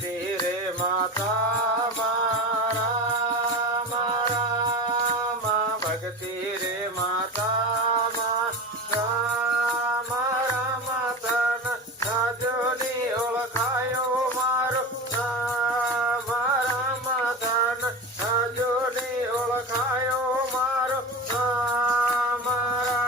भगती रे माता मारा मारा मा भगती रे माता मारा मारा मातन जोनी ओळखायो मारो मारा मातन जोनी ओळखायो मारो मारा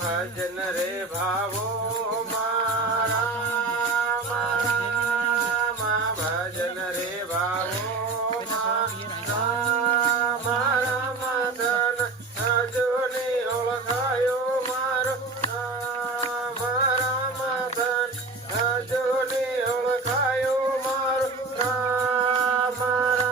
भजन रे भावो मारा मारा मा भजन रे भावो मारा मारा मदन जोनी ओळखायो मारो मारा मदन जोनी ओळखायो मारो मारा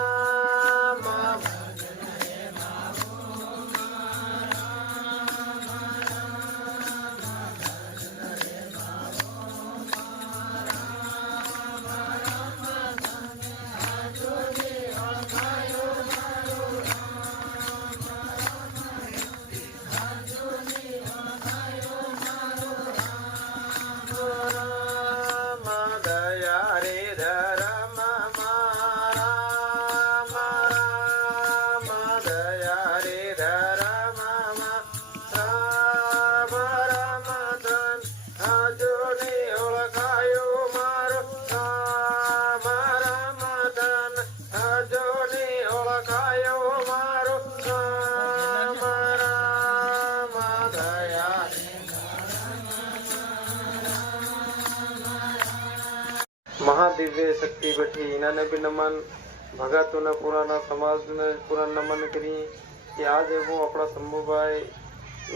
मा दया रे धर्म मारा मारा दया रे धर्म मारा मदन जोनी ओळखायो मारो मारा मदन जोनी ओळखायो मारो मारा दया महादिव्य शक्ति बैठी इन्होंने भी नमन भगतों ने पुराना समाज ने पूरा नमन करी कि आज वो अपना शंभू भाई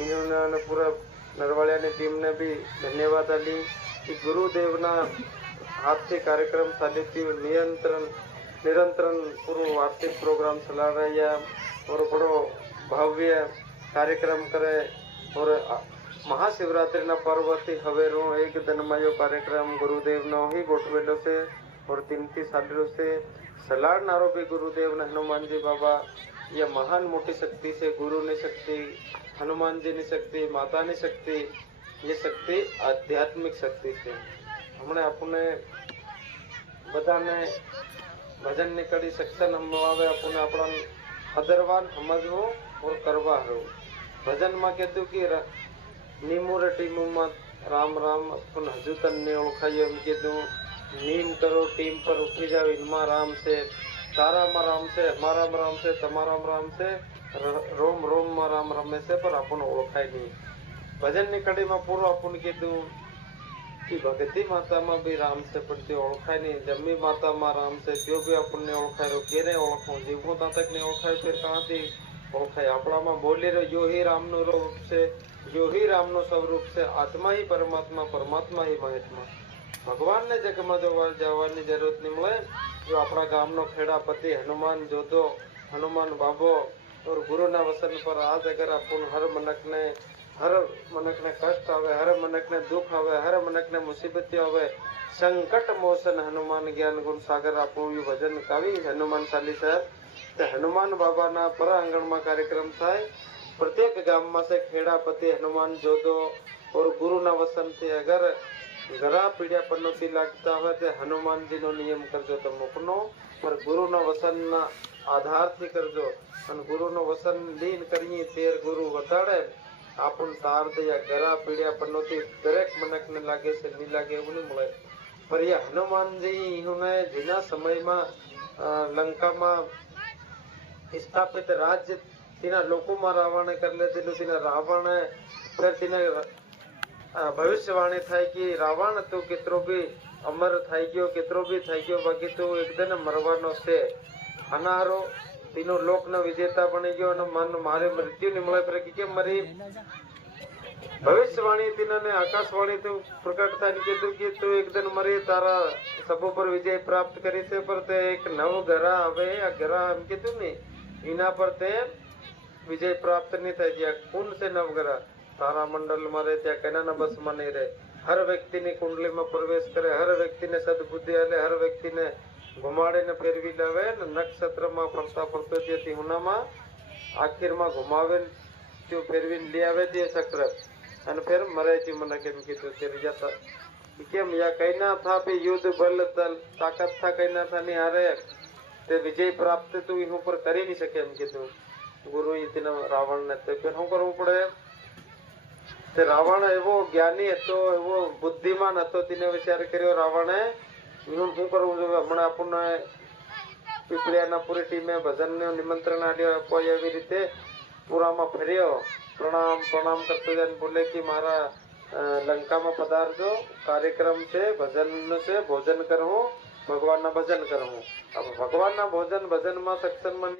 इन्होंने पूरा नरवालिया ने टीम ने भी धन्यवाद आली कि गुरुदेव ना हाथ से कार्यक्रम चालू थी निरंतर पूरा वार्षिक प्रोग्राम चला रही है और बड़ो भव्य कार्यक्रम करे और महाशिवरात्रि ना पर्व थी हवेरो एक दनमायो कार्यक्रम गुरुदेव नो ही गोठवेलो से और 3 सालों से सलाड़नारो भी गुरुदेव ने हनुमान जी बाबा यह महान मोटी शक्ति से गुरु ने शक्ति हनुमान जी ने शक्ति माता ने शक्ति ये शक्ति आध्यात्मिक शक्ति से हमने अपने बता ने भजन निकली सत्संग हम आवे अपने अपना अदरवान समझवो और करवा रो भजन में कहते कि नीमू रे टीमू मत राम राम अपन हजू तन ने ओळखाई एम कीधुं नीम करो टीम पर उठी जाओ इनमा राम से तारा में राम से हमारा में राम से तमारा में राम से रोम रोम में राम रमे से पर अपन ओळखाय नहीं भजन ની કડી માં પૂરો अपन कीधुं कि भगती माता में भी राम से पड़ती ओळखाय नहीं जम्मी माता में राम से त्यो भी अपन ने ओळखाय रो केने ओळखो जीवो ता तक ने ओळखाय फिर कहां थी ओळखाय आपड़ा में बोली रो यो ही राम नो रूप से जो ही राम नो स्वरूप से आत्मा ही परमात्मा परमात्मा ही महात्मा भगवान ने जग में जवानी जरूरत नहीं मिले जो अपना गाम नो खेड़ापति हनुमान जोधो हनुमान बाबो और गुरु ना वसन पर आज अगर अपन हर मनक ने कष्ट आवे हर मनक ने दुख आवे हर मनक ने मुसीबत आवे संकट मोचन हनुमान ज्ञान गुण सागर आपू भजन कावी हनुमान चालीसा ते हनुमान बाबा ना पर आंगण में कार्यक्रम थाय प्रत्येक गाम में से खेड़ापति हनुमान जोधो और गुरु ना वसन थे अगर ઘરા પીડ્યા પન્નોથી લાગતા હોય તે હનુમાનજીનો નિયમ કરજો તમુકનો, પર ગુરુના વસનના આધારથી કરજો. અને ગુરુનો વસન લીન કરીએ તેર ગુરુ વટાડે આપણ તાર દયા. ઘરા પીડ્યા પન્નોથી દરેક મનકને લાગે છે, નહીં લાગે એવું નહીં મળે. પર એ હનુમાનજી ઇહોને જેના સમયમાં લંકામાં સ્થાપિત રાજ્ય તેના લોકોમાં રાવણે કરી લીધેલું. તેના રાવણે તેને ભવિષ્યવાણી થાય કે રાવણ તો કેટલો બી અમર થઈ ગયો, કેટલો બી થઈ ગયો, બાકી તો એકદમ મરવાનો છે. અનારો તેનો લોકનો વિજેતા બની ગયો અને મન મારે મૃત્યુ નહીં મળે. પર કેમ મારી ભવિષ્યવાણી તેને આકાશવાણી તો પ્રકટ થાય કીધું કે તું એકદમ મરી તારા સભો પર વિજય પ્રાપ્ત કરી છે. પર તે એક નવ ગ્રહ હવે આ ગ્રહ એમ કીધું ને એના પર તે વિજય પ્રાપ્ત નહીં થાય. જ્યાં કુંડ છે નવગ્રહ તારા મંડળમાં રહે ત્યાં કનાના બસમાં નહીં રહે. હર વ્યક્તિની કુંડલીમાં પ્રવેશ કરે, હર વ્યક્તિને સદબુદ્ધિ આલે, હર વ્યક્તિને ઘુમાડીને ફેરવી લાવે ને નક્ષત્રમાં ફરતા ફરતો ત્યાંથી હુનામાં આખીરમાં ઘુમાવે તે ફેરવીને લઈ આવે તે ચક્ર અને ફેર મરે છે. મને કેમ કીધું તે જતા કેમ યા કઈ ના થા પી યુદ્ધ બલ તાકાત થા કઈ ના થા નહીં હારે તે વિજય પ્રાપ્ત તું એનું પર કરી નહીં શકે એમ કીધું ગુરુ તેના રાવણને. તે ફેર શું કરવું પડે? તે રાવણ એવો જ્ઞાની હતો, એવો બુદ્ધિમાન હતો, તેને વિચાર કર્યો રાવણે એનું શું કરવું જોઈએ. હમણાં આપણને પીપળિયાના પૂરી ટીમે ભજનનું નિમંત્રણ આપ્યો, એવી રીતે પુરામાં ફર્યો, પ્રણામ કરતો જાય બોલે કે મારા લંકામાં પધારજો, કાર્યક્રમ છે, ભજન છે, ભોજન કરવું, ભગવાનના ભજન કરવું. ભગવાનના ભોજનમાં સત્સંગમાં